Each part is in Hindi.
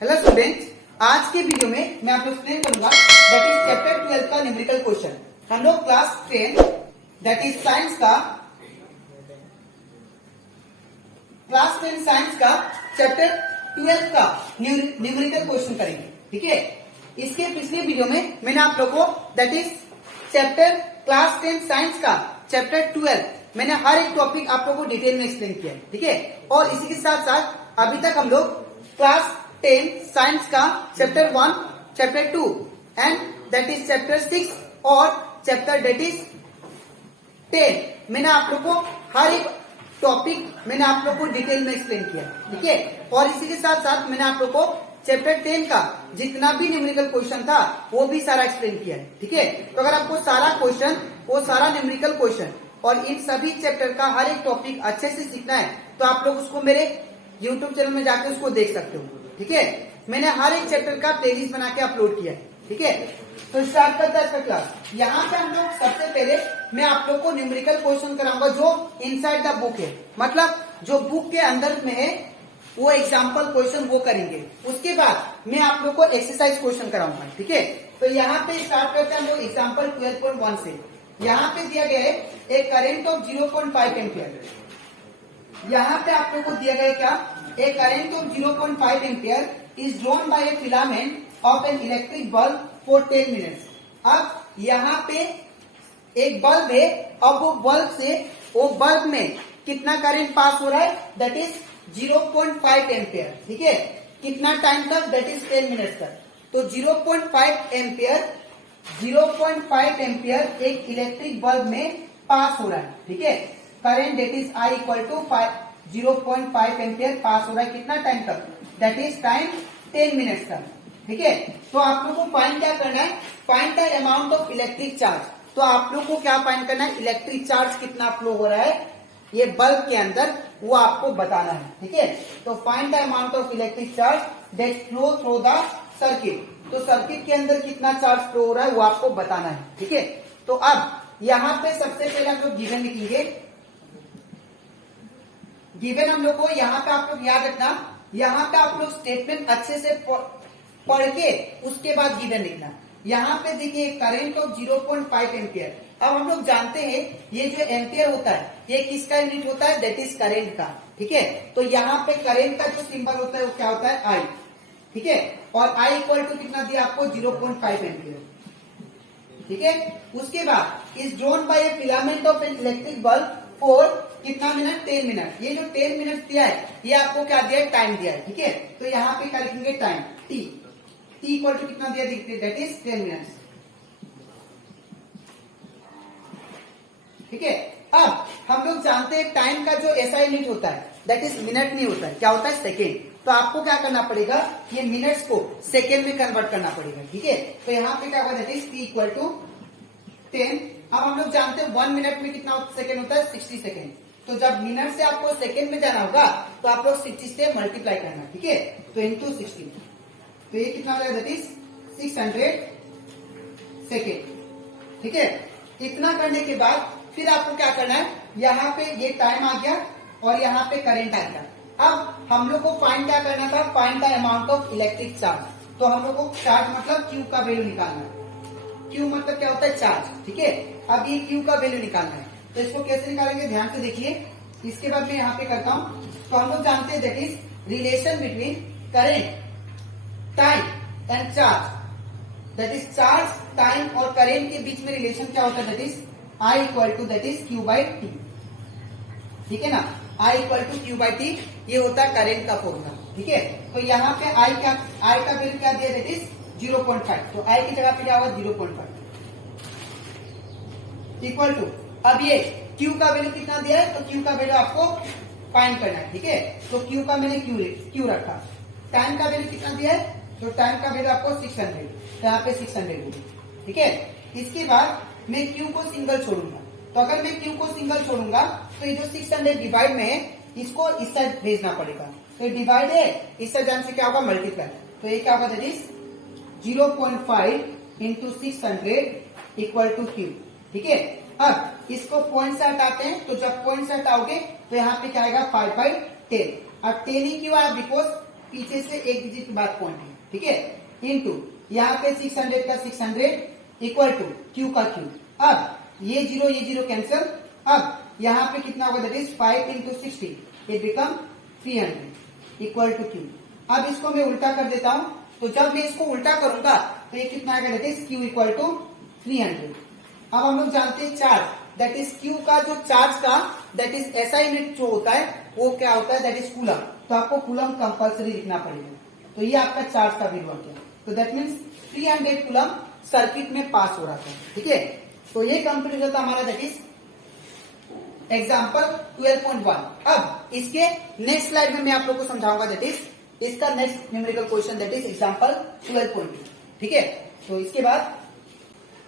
हेलो स्टूडेंट्स, आज के वीडियो में मैं आपको एक्सप्लेन करूंगा दैट इज चैप्टर 12 का न्यूमेरिकल क्वेश्चन। हम लोग क्लास 10 दैट इज साइंस का चैप्टर 12 का न्यूमेरिकल क्वेश्चन करेंगे। ठीक है, इसके पिछले वीडियो में मैंने आप लोगों को that is chapter class 10 science का चैप्टर 12 मैंने हर एक टॉपिक आप लोगों को डिटेल में एक्सप्लेन किया है। ठीक है, और इसी के साथ साथ अभी तक हम लोग क्लास 10 साइंस का chapter 1, chapter 2 and that is chapter 6 और चैप्टर दैट इज 10 मैंने आप लोग को हर एक टॉपिक मैंने आप लोग को डिटेल में एक्सप्लेन किया। ठीक है, और इसी के साथ साथ मैंने आप लोग को चैप्टर 10 का जितना भी न्यूमेरिकल क्वेश्चन था वो भी सारा एक्सप्लेन किया है। ठीक है, तो अगर आपको सारा क्वेश्चन वो सारा न्यूमेरिकल क्वेश्चन और इन सभी चैप्टर का हर एक टॉपिक अच्छे से सीखना है तो आप लोग उसको मेरे YouTube चैनल में जाकर उसको देख सकते हो। ठीक है, मैंने हर एक चैप्टर का प्लेलिस्ट बना के अपलोड किया है। ठीक है, तो स्टार्ट करता है इसका क्लास। यहाँ पे हम लोग सबसे पहले मैं आप लोग को न्यूमेरिकल क्वेश्चन कराऊंगा जो इनसाइड द बुक है, मतलब जो बुक के अंदर में है वो एग्जाम्पल क्वेश्चन वो करेंगे। उसके बाद मैं आप लोग को एक्सरसाइज क्वेश्चन कराऊंगा। ठीक है, तो यहाँ पे स्टार्ट करते हैं हम लोग एग्जाम्पल 12.1 से। यहाँ पे दिया गया है एक करेंट ऑफ 0.5 एम्पियर। यहाँ पे आप लोग को दिया गया क्या, a current of 0.5 ampere is drawn by a filament of an electric bulb for 10 minutes. अब यहाँ पे एक बल्ब है, अब वो बल्ब में कितना करंट पास हो रहा है, दैट इज 0.5 एम्पियर। ठीक है, कितना टाइम तक, दैट इज 10 मिनट्स तक। तो 0.5 एम्पियर एक इलेक्ट्रिक बल्ब में पास हो रहा है। ठीक है, current that is I equal to 0.5 ampere pass हो रहा है कितना टाइम तक, दैट इज टाइम 10 मिनट्स तक। ठीक है, तो आप लोग को फाइंड क्या करना है, find the amount of electric charge. तो आप लोग को क्या फाइंड करना है, इलेक्ट्रिक चार्ज कितना फ्लो हो रहा है ये बल्ब के अंदर वो आपको बताना है। ठीक है, तो find the amount of electric charge that flow through the circuit. तो सर्किट के अंदर कितना चार्ज फ्लो हो रहा है वो आपको बताना है। ठीक है, तो अब यहाँ पे सबसे पहले हम लोग गिवन लिखेंगे। गिवन हम लोग को यहाँ पे आप लोग याद रखना, यहाँ पे आप लोग स्टेटमेंट अच्छे से पढ़ के उसके बाद गिवन लिखना। यहाँ पे देखिए करंट ऑफ 0.5 एम्पियर। अब हम लोग जानते हैं ये जो एम्पियर होता है ये किसका यूनिट होता है, दैट इज करंट का। ठीक है, तो यहाँ पे करंट का जो सिंबल होता है वो क्या होता है, आई। ठीक है, और I इक्वल टू कितना दिया आपको, 0.5 एम्पियर। ठीक है, उसके बाद is drawn by a filament of an electric bulb for कितना मिनट, 10 मिनट। ये जो 10 मिनट दिया है ये आपको क्या दिया है, टाइम दिया है। ठीक है, तो यहाँ पे क्या लिखेंगे, टाइम t इक्वल टू कितना दिया, दैट इज 10 मिनट्स। ठीक है, अब हम लोग जानते हैं टाइम का जो ऐसा यूनिट होता है दैट इज मिनट नहीं होता है, क्या होता है, सेकेंड। तो आपको क्या करना पड़ेगा, ये मिनट्स को सेकेंड में कन्वर्ट करना पड़ेगा। ठीक है, तो यहाँ पे क्या होगा, that is t equal to 10। अब हम लोग जानते हैं 1 मिनट में कितना सेकेंड होता है, 60 सेकेंड। तो जब मिनट से आपको सेकेंड में जाना होगा तो आप लोग 60 से मल्टीप्लाई करना। ठीक है, तो इंटू 60, तो ये कितना हो जाएगा, दैट इज 600 सेकेंड। ठीक है, इतना करने के बाद फिर आपको क्या करना है, यहाँ पे ये टाइम आ गया और यहाँ पे करंट आ गया। अब हम लोग को फाइंड क्या करना था, find the amount of electric charge. तो हम लोग को चार्ज मतलब Q का वैल्यू निकालना है। Q मतलब क्या होता है, चार्ज। ठीक है, अब ये Q का वैल्यू निकालना है, तो इसको कैसे निकालेंगे, ध्यान से देखिए। इसके बाद मैं यहाँ पे करता हूँ। तो हम लोग जानते हैं that is relation between current, time and charge. That is charge, time और करेंट के बीच में रिलेशन क्या होता है, that is I equal to that is Q by T. ठीक है ना, I equal to Q by T, ये होता है करेंट का फॉर्मूला। ठीक है, तो यहाँ पे I का वैल्यू क्या दिया, दैट इज 0.5। तो I की जगह पे क्या होगा, 0.5 इक्वल टू, अब ये Q का वैल्यू कितना दिया है, तो Q का वैल्यू आपको फाइंड करना है। ठीक है, तो Q का मैंने Q रखा। टाइम का वैल्यू कितना दिया है, तो टाइम का वैल्यू आपको 600, तो यहाँ पे 600। ठीक है, इसके बाद मैं Q को सिंगल छोड़ूंगा। तो अगर मैं Q को सिंगल छोड़ूंगा तो ये जो 600 डिवाइड में है इसको इस साइड भेजना पड़ेगा। तो डिवाइड है, इस साइड जाने से क्या होगा, मल्टीप्लाई। तो ये क्या होगा, that is 0.5 into 600 equal to Q। ठीक है, अब इसको पॉइंट से हटाते हैं, तो जब पॉइंट से हटाओगे तो यहाँ पे क्या आएगा, 5/10। अब 10 ही क्यों आया, बिकॉज पीछे से एक डिजिट के बाद पॉइंट है, ठीक है, इनटू यहाँ पे 600 का 600 इक्वल टू क्यू का क्यू। अब ये जीरो कैंसिल। अब यहाँ पे कितना होगा, that is 5 into 60, it become 300 equal to Q. अब इसको मैं उल्टा कर देता हूं, तो जब मैं इसको उल्टा करूंगा तो ये कितना आएगा, that is Q equal to 300। अब हम लोग जानते हैं चार्ज, दैट इज क्यू का जो चार्ज का दैट इज ऐसा यूनिट जो होता है वो क्या होता है, दैट इज कूलम। तो आपको कूलम कंपल्सरी लिखना पड़ेगा। तो ये आपका चार्ज का वैल्यू आ गया। तो दैट मीन्स 300 कूलम सर्किट में पास हो रहा था, ठीक है। तो ये कंप्लीट होता हमारा दैट इज एग्जाम्पल 12.1। अब इसके नेक्स्ट स्लाइड में मैं आप लोग को समझाऊंगा, दैट इज इसका next numerical question, that is example 12.2, ठीक है। तो इसके बाद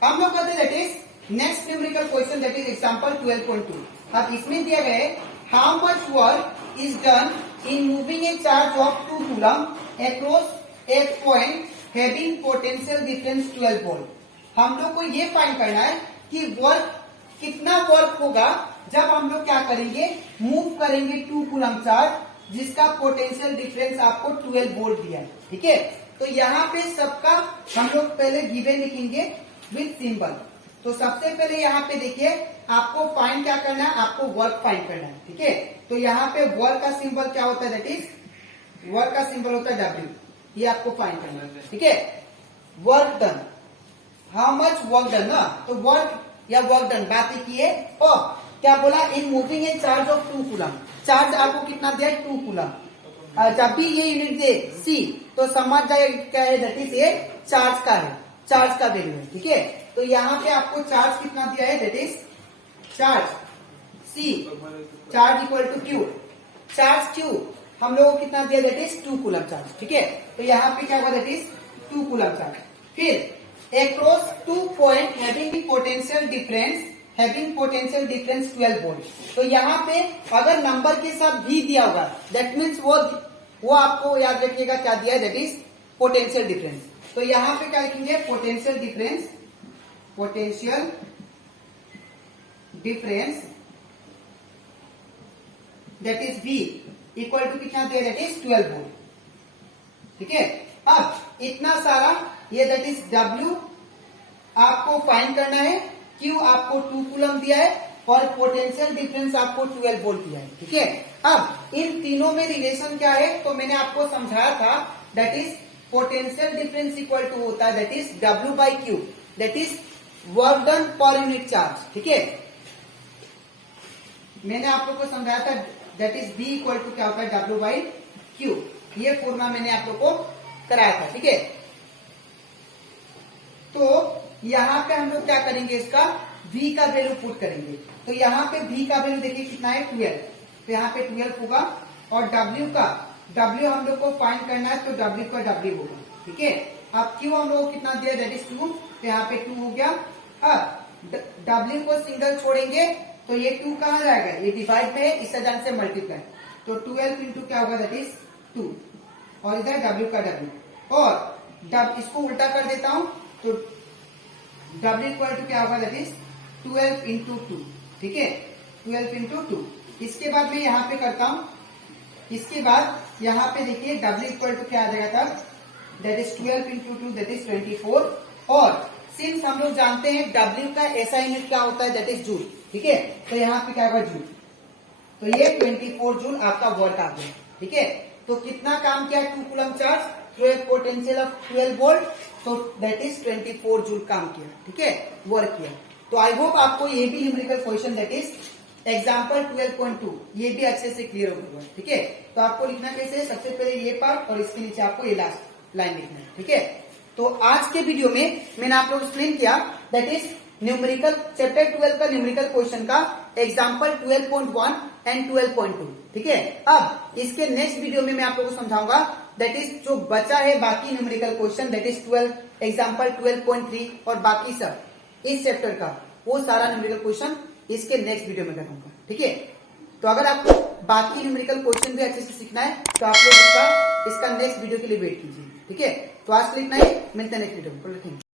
हम लोग करते that is next numerical question, that is example 12.2। अब इसमें दिया गया है how much work is done in moving A charge of 2 coulomb across A point having potential difference 12 volt. हम लोग को ये फाइंड करना है कि वर्क कितना वर्क होगा जब हम लोग क्या करेंगे, मूव करेंगे 2 कूलम चार्ज जिसका पोटेंशियल डिफरेंस आपको 12 वोल्ट दिया है, ठीक है। तो यहाँ पे सबका हम लोग पहले गिवन लिखेंगे विथ सिंबल। तो सबसे पहले यहाँ पे देखिए आपको फाइंड क्या करना है, आपको वर्क फाइंड करना है, ठीक है। तो यहाँ पे वर्क का सिंबल क्या होता है, दैट इज वर्क का सिंबल होता है W। ये आपको फाइंड करना है, ठीक है। Work done, how much work done ना, तो वर्क या वर्क डन बात की है। और क्या बोला, in moving A charge of 2 coulomb. Charge आपको कितना दिया है, 2 कूलम। जब भी ये यूनिट दे C तो समझ जाए क्या है, दैट इज ये चार्ज का है, चार्ज का वैल्यू है, ठीक है। तो यहाँ पे आपको चार्ज कितना दिया है, that is charge C, charge equal to Q। Charge Q हम लोगों को कितना दिया, दैट इज 2 कूलम चार्ज, ठीक है। तो यहाँ पे क्या होगा, दैट इज 2 कूलम चार्ज। फिर across 2 point having potential difference 12 volt. तो यहाँ पे अगर नंबर के साथ V दिया होगा, दैट मीन्स वो आपको याद रखिएगा क्या दिया है, दैट इज पोटेंशियल डिफरेंस। तो यहाँ पे क्या लिखेंगे, potential difference that is V equal to कितना दिया, दैट इज 12 वोल्ट, ठीक है। अब इतना सारा ये दैट इज W आपको फाइंड करना है, Q आपको 2 कूलम दिया है और पोटेंशियल डिफरेंस आपको 12 वोल्ट दिया है, ठीक है। अब इन तीनों में रिलेशन क्या है, तो मैंने आपको समझाया था, that is potential difference equal to होता है that is W by Q, that is work done per unit charge, ठीक है। मैंने आप लोग को समझाया था that is V equal to क्या होता है, W बाई Q। ये फॉर्मूला मैंने आप लोग को कराया था, ठीक है। तो यहाँ पे हम लोग क्या करेंगे, इसका V का वैल्यू पुट करेंगे। तो यहाँ पे V का वैल्यू देखिए कितना है, 12। तो यहाँ पे 12 होगा और W हम लोग को फाइंड करना है, तो W का W होगा, ठीक है। अब Q हम लोग को कितना दिया, दैट इज 2। तो यहाँ पे 2 हो गया। अब W को सिंगल छोड़ेंगे तो ये 2 कहाँ जाएगा, ये डिवाइड में है, इस जान से मल्टीप्लाई। तो 12 इंटू क्या होगा, दैट इज 2 और इधर W का W। और इसको उल्टा कर देता हूं तो W इक्वल टू क्या होगा, दैट इज 12 इंटू 2, ठीक है, 12 इंटू 2। इसके बाद मैं यहाँ पे करता हूं, इसके बाद यहाँ पे देखिए W इक्वल टू क्या आ जाएगा तब, that is 12 into 2, that is 24। और सिंस हम लोग जानते हैं W का ऐसा यूनिट क्या होता है, दैट इज जूल, ठीक है। तो यहाँ पे क्या होगा, जूल। तो ये 24 जूल आपका वर्क आ गया, ठीक है। तो कितना काम किया, 2 coulomb charge through a potential of 12 volt, तो दैट इज 24 जूल काम किया, ठीक है, वर्क किया। तो आई होप आपको ये भी numerical question that is example 12.2 ये भी अच्छे से क्लियर हो गया, ठीक है। तो आपको लिखना कैसे है, सबसे पहले ये पार्ट और इसके नीचे आपको ये लास्ट लाइन लिखना है, ठीक है। तो आज के वीडियो में मैंने आप लोग एक्सप्लेन किया दैट इज न्यूमेरिकल चैप्टर 12 का न्यूमेरिकल क्वेश्चन का एग्जाम्पल 12.1 एंड 12.2, ठीक है। अब इसके नेक्स्ट वीडियो में मैं आप लोगों को समझाऊंगा दैट इज जो बचा है बाकी numerical question, that is 12 example 12.3 और बाकी सब इस चैप्टर का वो सारा न्यूमेरिकल क्वेश्चन इसके नेक्स्ट वीडियो में कराऊंगा, ठीक है। तो अगर आपको बाकी न्यूमेरिकल क्वेश्चन भी अच्छे से सीखना है तो आप लोग इसका नेक्स्ट वीडियो के लिए वेट कीजिए, ठीक है। तो आज के लिए इतना ही, मिलते हैं नेक्स्ट वीडियो में।